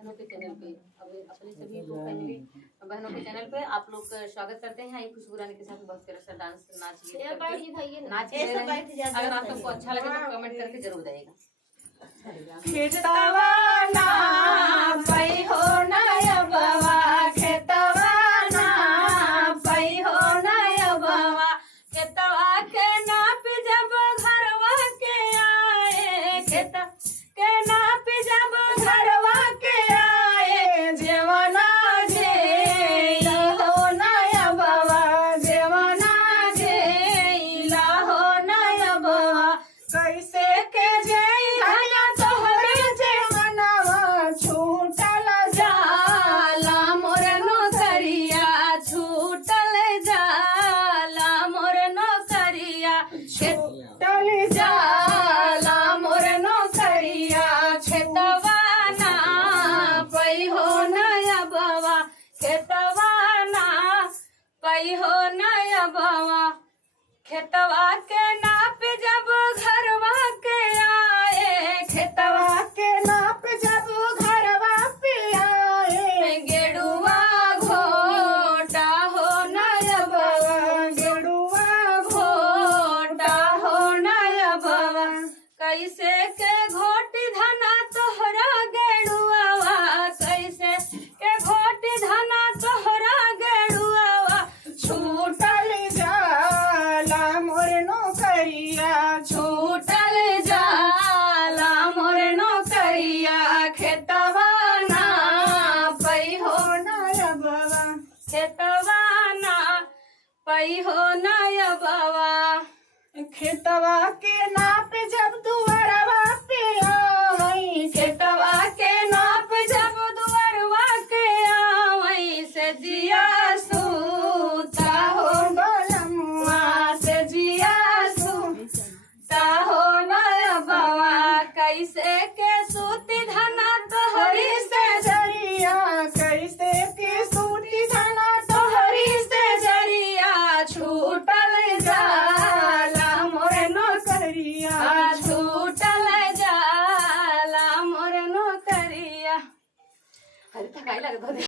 बहनों के चैनल पे अपने सभी को फैमिली बहनों के चैनल पे आप लोग स्वागत करते हैं। खुशबू रानी के साथ बहुत प्यारा सा डांस नाच अगर आप सबको अच्छा लगे तो कमेंट करके जरूर जाइएगा। खेतवा के नाप जब घरवा के आए, खेतवा के नाप जब घरवा पे आए, गेड़ुआ घोटा हो नयबवा, गेड़ुआ घोटा हो नयबवा, कैसे के घोटी धना तोहरा गेड़ुआ, कैसे के घोटी धना तोहरा गेड़ुआ, छूटल छूटल जाला मोर नौकरिया, खेतवा ना पई हो नयबवा, खेतवा ना पई हो नयबवा, खेतवा के नाप जब दुआरवा पे आई, खेतवा के नाप जब दुआरवा के आई, से जिया सूता हो बलम्मा, से जिया हो नयबवा, कैसे के सूती धना तोहरी से जरिया, कैसे के सूती धना तोहरी से जरिया, छूटल जाला मोर नौकरिया, छूटल जाला मोर नौकरिया। अरे थकाई लगता